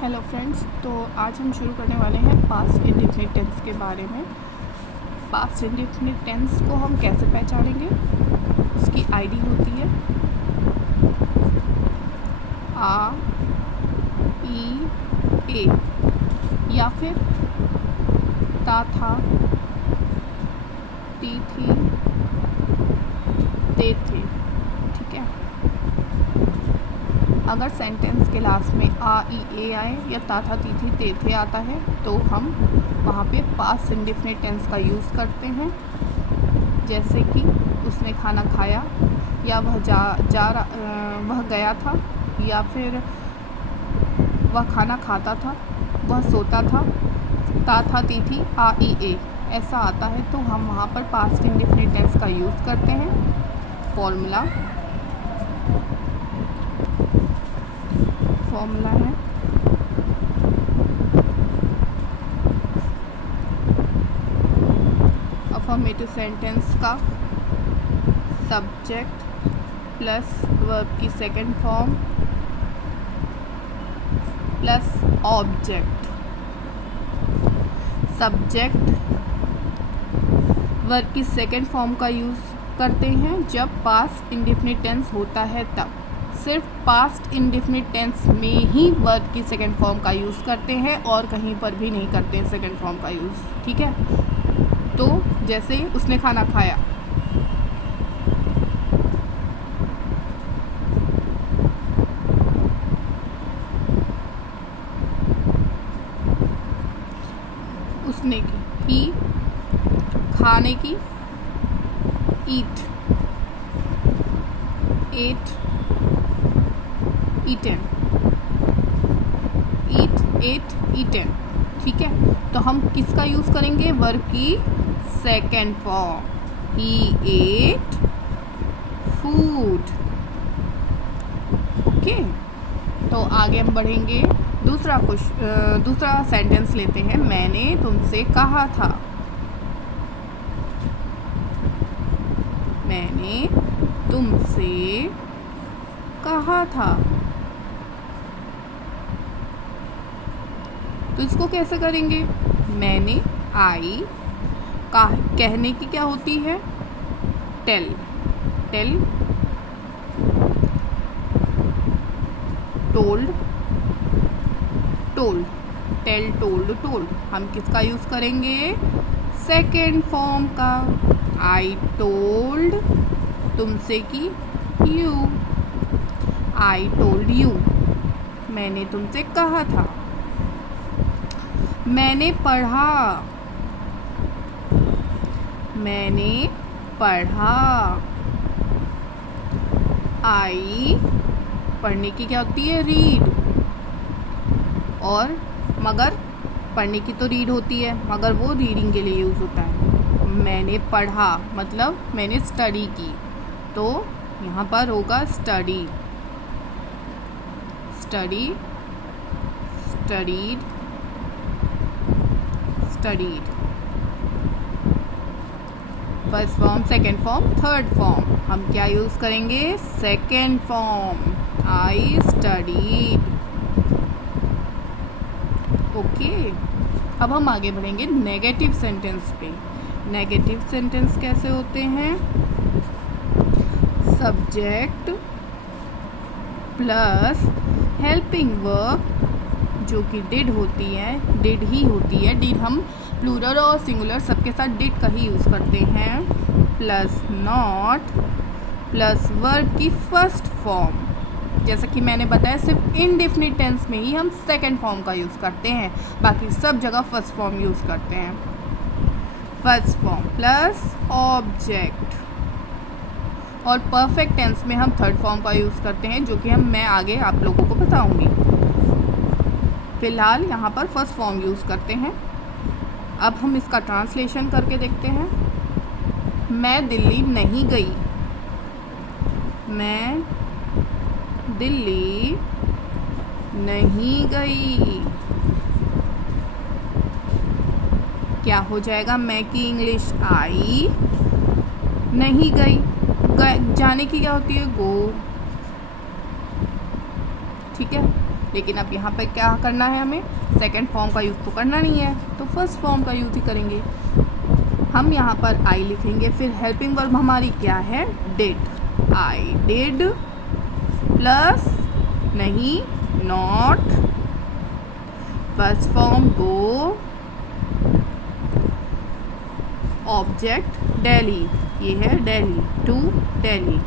Hello friends, तो आज हम शुरू करने वाले हैं पास्ट इंडेफिनिट टेंस के बारे में। पास्ट इंडेफिनिट टेंस को हम कैसे पहचानेंगे? उसकी आईडी होती है आ, ई, ए, या फिर ता, था, ती, थी, ते, थे। ठीक है। अगर सेंटेंस के लास्ट में आ, ई, ए आए या ता, था, ती, थी, ते, थे आता है तो हम वहाँ पे पास्ट इंडेफिनिट टेंस का यूज़ करते हैं। जैसे कि उसने खाना खाया, या वह वह गया था, या फिर वह खाना खाता था, वह सोता था, ता, था, ती, थी, आ, ई, ए ऐसा आता है तो हम वहाँ पर पास्ट इंडेफिनिट टेंस का यूज़ करते हैं। फॉर्मूला है अफर्मेटिव सेंटेंस का सब्जेक्ट प्लस वर्ब की second form plus object. Subject verb की सेकंड फॉर्म का यूज़ करते हैं जब पास्ट इंडेफिनिट टेंस होता है तब। सिर्फ पास्ट इंडेफिनिट टेंस में ही वर्ब की सेकंड फॉर्म का यूज़ करते हैं और कहीं पर भी नहीं करते हैं सेकंड फॉर्म का यूज़। ठीक है। तो जैसे उसने खाना खाया, उसने की, ही, खाने की, ईट, एट, ईटन, ईट, एट, ईटन। ठीक है। तो हम किसका यूज़ करेंगे? वर्ब की सेकेंड फॉर्म। ही एट फूड। ओके। तो आगे हम बढ़ेंगे। दूसरा सेंटेंस लेते हैं। मैंने तुमसे कहा था। मैंने तुमसे कहा था। तो इसको कैसे करेंगे? मैंने, आई, कहने की क्या होती है? Tell, told, tell, told. हम किसका यूज़ करेंगे? सेकेंड फॉर्म का। आई टोल्ड तुमसे की यू, आई टोल्ड यू। मैंने तुमसे कहा था। मैंने पढ़ा, आई, पढ़ने की क्या होती है? रीड। और मगर पढ़ने की तो रीड होती है, मगर वो रीडिंग के लिए यूज़ होता है। मैंने पढ़ा मतलब मैंने स्टडी की, तो यहाँ पर होगा study, studied, first form, second form, third form. हम क्या यूज़ करेंगे? Second form. I studied. Okay. अब हम आगे बढ़ेंगे नेगेटिव सेंटेंस पे। नेगेटिव सेंटेंस कैसे होते हैं? सब्जेक्ट प्लस हेल्पिंग वर्ब जो कि डिड होती है, डिड ही होती है। डिड हम प्लूरल और सिंगुलर सबके साथ डिड का ही यूज़ करते हैं, प्लस नॉट प्लस वर्ब की फर्स्ट फॉर्म। जैसा कि मैंने बताया सिर्फ इनडेफिनिट टेंस में ही हम सेकेंड फॉर्म का यूज़ करते हैं, बाकी सब जगह फर्स्ट फॉर्म यूज़ करते हैं। First form plus object. और परफेक्ट टेंस में हम थर्ड फॉर्म का यूज़ करते हैं, जो कि मैं आगे आप लोगों को बताऊंगी। फिलहाल यहाँ पर फर्स्ट फॉर्म यूज़ करते हैं। अब हम इसका ट्रांसलेशन करके देखते हैं। मैं दिल्ली नहीं गई। मैं दिल्ली नहीं गई। क्या हो जाएगा? मैं की इंग्लिश आई, नहीं गई। जाने की क्या होती है? गो। ठीक है। लेकिन अब यहाँ पर क्या करना है, हमें सेकंड फॉर्म का यूज़ तो करना नहीं है, तो फर्स्ट फॉर्म का यूज़ ही करेंगे। हम यहाँ पर आई लिखेंगे, फिर हेल्पिंग वर्ब हमारी क्या है, डिड। आई डिड प्लस नहीं not, first form go, object Delhi, ये है दिल्ली, टू दिल्ली।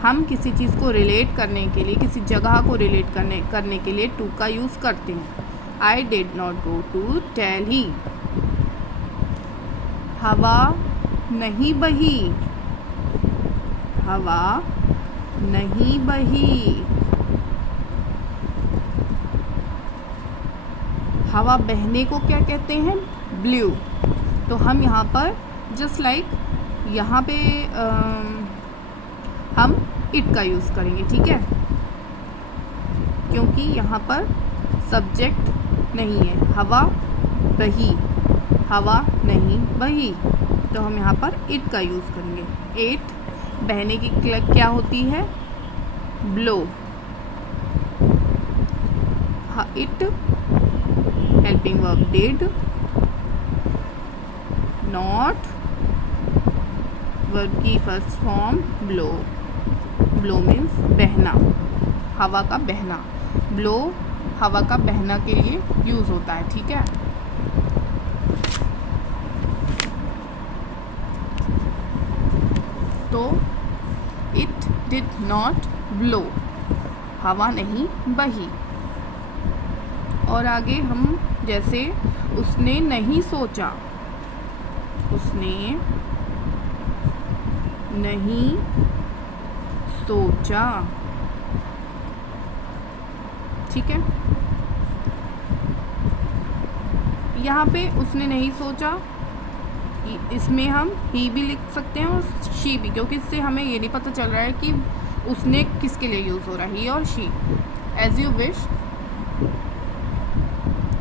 हम किसी चीज़ को रिलेट करने के लिए, किसी जगह को रिलेट करने के लिए टू का यूज़ करते हैं। I did not go to Delhi. हवा नहीं बही, हवा नहीं बही। हवा बहने को क्या कहते हैं, ब्लू। तो हम यहाँ पर जस्ट लाइक यहाँ पे हम इट का यूज़ करेंगे, ठीक है, क्योंकि यहाँ पर सब्जेक्ट नहीं है। हवा बही, हवा नहीं बही, तो हम यहाँ पर इट का यूज़ करेंगे। इट बहने की क्या होती है, blow. It helping verb did, not verb की first form blow. Blow means बहना, हवा का बहना। ब्लो हवा का बहना के लिए यूज़ होता है, ठीक है। तो इट डिड नॉट ब्लो, हवा नहीं बही। और आगे हम जैसे उसने नहीं सोचा, उसने नहीं सोचा, ठीक है। यहाँ पे उसने नहीं सोचा, इसमें हम ही भी लिख सकते हैं और शी भी, क्योंकि इससे हमें ये नहीं पता चल रहा है कि उसने किसके लिए यूज़ हो रहा है, ही और she, as you wish.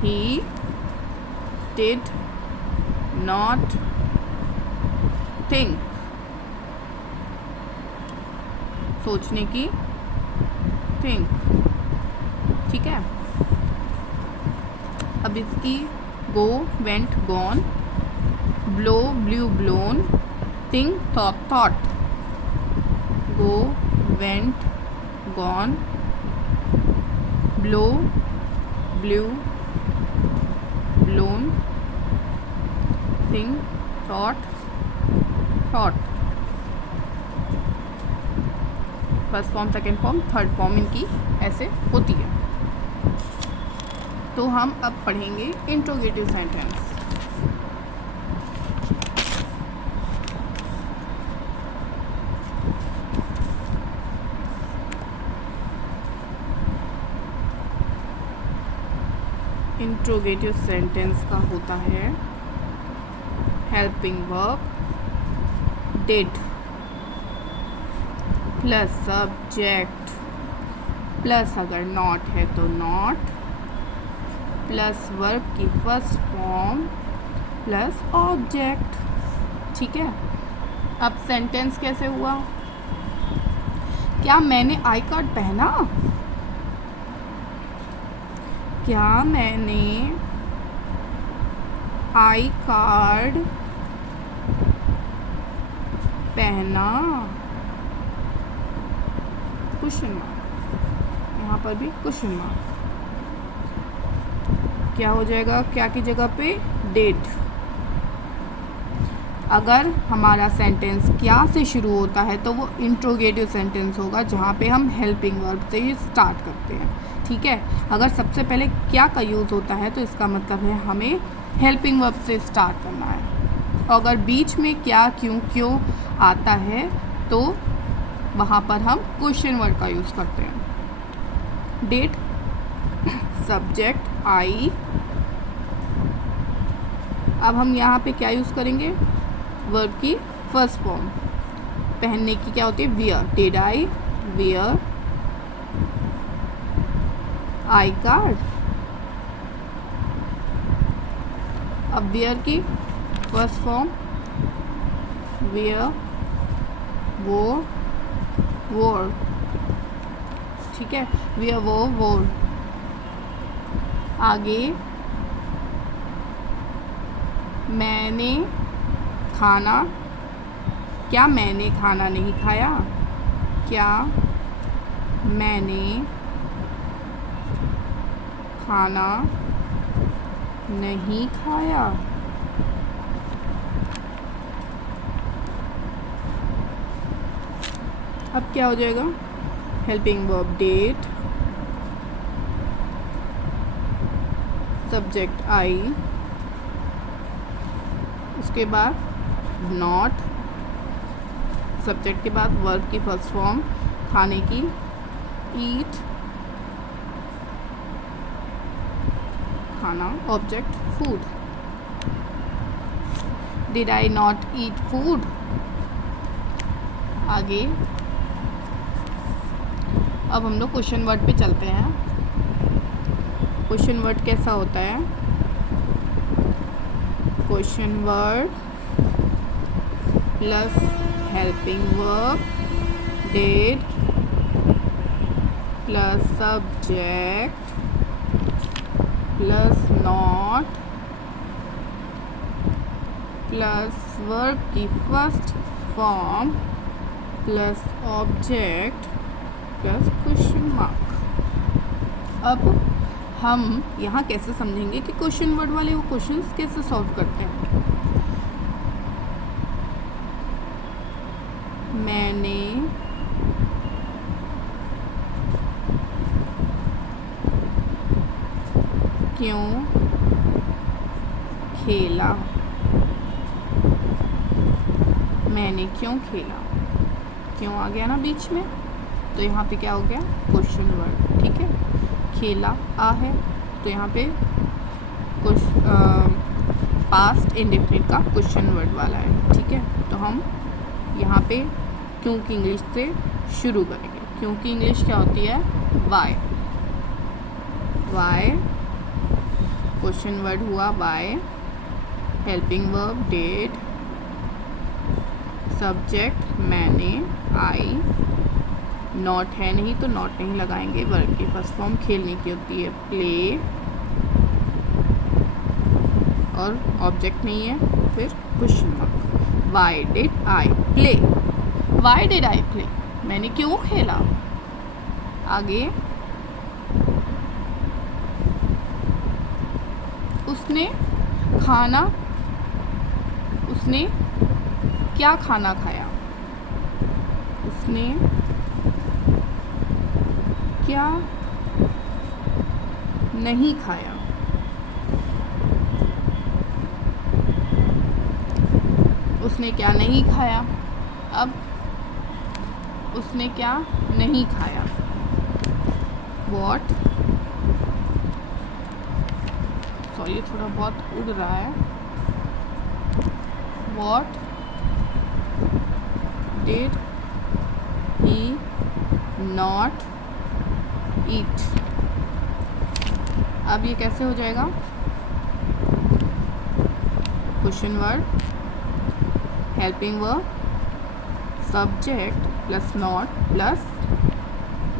He did not think, सोचने की थिंक, ठीक है। अब इसकी go went gone, blow blew blown, think thought thought. Go went gone, blow blew blown, think thought thought. First form, second form, third form इनकी ऐसे होती है। तो हम अब पढ़ेंगे इंट्रोगेटिव सेंटेंस। इंट्रोगेटिव सेंटेंस का होता है helping verb did plus subject plus अगर नॉट है तो नॉट प्लस वर्ब की फर्स्ट फॉर्म प्लस ऑब्जेक्ट, ठीक है। अब सेंटेंस कैसे हुआ, क्या मैंने आई कार्ड पहना, क्या मैंने आई कार्ड पहना, क्वेश्चन मार्क, यहाँ पर भी क्वेश्चन मार्क। क्या हो जाएगा, क्या की जगह पे डिड। अगर हमारा सेंटेंस क्या से शुरू होता है तो वो इंट्रोगेटिव सेंटेंस होगा, जहाँ पे हम हेल्पिंग वर्ब से ही स्टार्ट करते हैं, ठीक है। अगर सबसे पहले क्या का यूज़ होता है तो इसका मतलब है हमें हेल्पिंग वर्ब से स्टार्ट करना है। और अगर बीच में क्या क्यों आता है तो वहाँ पर हम क्वेश्चन वर्ड का यूज़ करते हैं। Did subject I. अब हम यहाँ पे क्या यूज़ करेंगे, वर्ब की फर्स्ट फॉर्म। पहनने की क्या होती है, wear. Did I wear I card. अब वियर की फर्स्ट फॉर्म वियर वो वोर, ठीक है, वेयर वो वोर। आगे मैंने खाना, क्या मैंने खाना नहीं खाया? क्या मैंने खाना नहीं खाया? अब क्या हो जाएगा? Helping verb did, subject I, उसके बाद नॉट, सब्जेक्ट के बाद वर्ब की फर्स्ट फॉर्म खाने की ईट, खाना object food. Did I not eat food? आगे अब हम लोग क्वेश्चन वर्ड पे चलते हैं। क्वेश्चन वर्ड कैसा होता है? Question word plus helping verb did plus subject plus not plus verb की first form plus object plus question mark. अब हम यहाँ कैसे समझेंगे कि क्वेश्चन वर्ड वाले वो क्वेश्चंस कैसे सॉल्व करते हैं। मैंने क्यों खेला? मैंने क्यों खेला? क्यों आ गया ना बीच में, तो यहाँ पे क्या हो गया? Question word. ठीक है, खेला आ है तो यहाँ पे कुछ पास्ट इंडेफिनिट का क्वेश्चन वर्ड वाला है। ठीक है, तो हम यहाँ पे क्यों की इंग्लिश से शुरू करेंगे। क्यों की इंग्लिश क्या होती है? वाई। वाई क्वेश्चन वर्ड हुआ why, helping verb did, subject मैंने आई, नॉट है नहीं तो नॉट नहीं लगाएंगे, वर्ब की फर्स्ट फॉर्म खेलने की होती है प्ले, और ऑब्जेक्ट नहीं है फिर question mark. Why did I play? Why did I play? मैंने क्यों खेला? आगे उसने खाना, उसने क्या खाना खाया? उसने क्या नहीं खाया? उसने क्या नहीं खाया? अब उसने क्या नहीं खाया? वॉट, सॉरी थोड़ा बहुत उड़ रहा है। What did he not eat? अब ये कैसे हो जाएगा? Question word, helping verb, subject plus not plus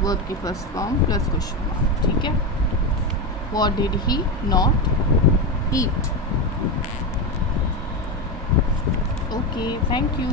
verb की first form plus question mark. ठीक है, what did he not eat? Okay, thank you.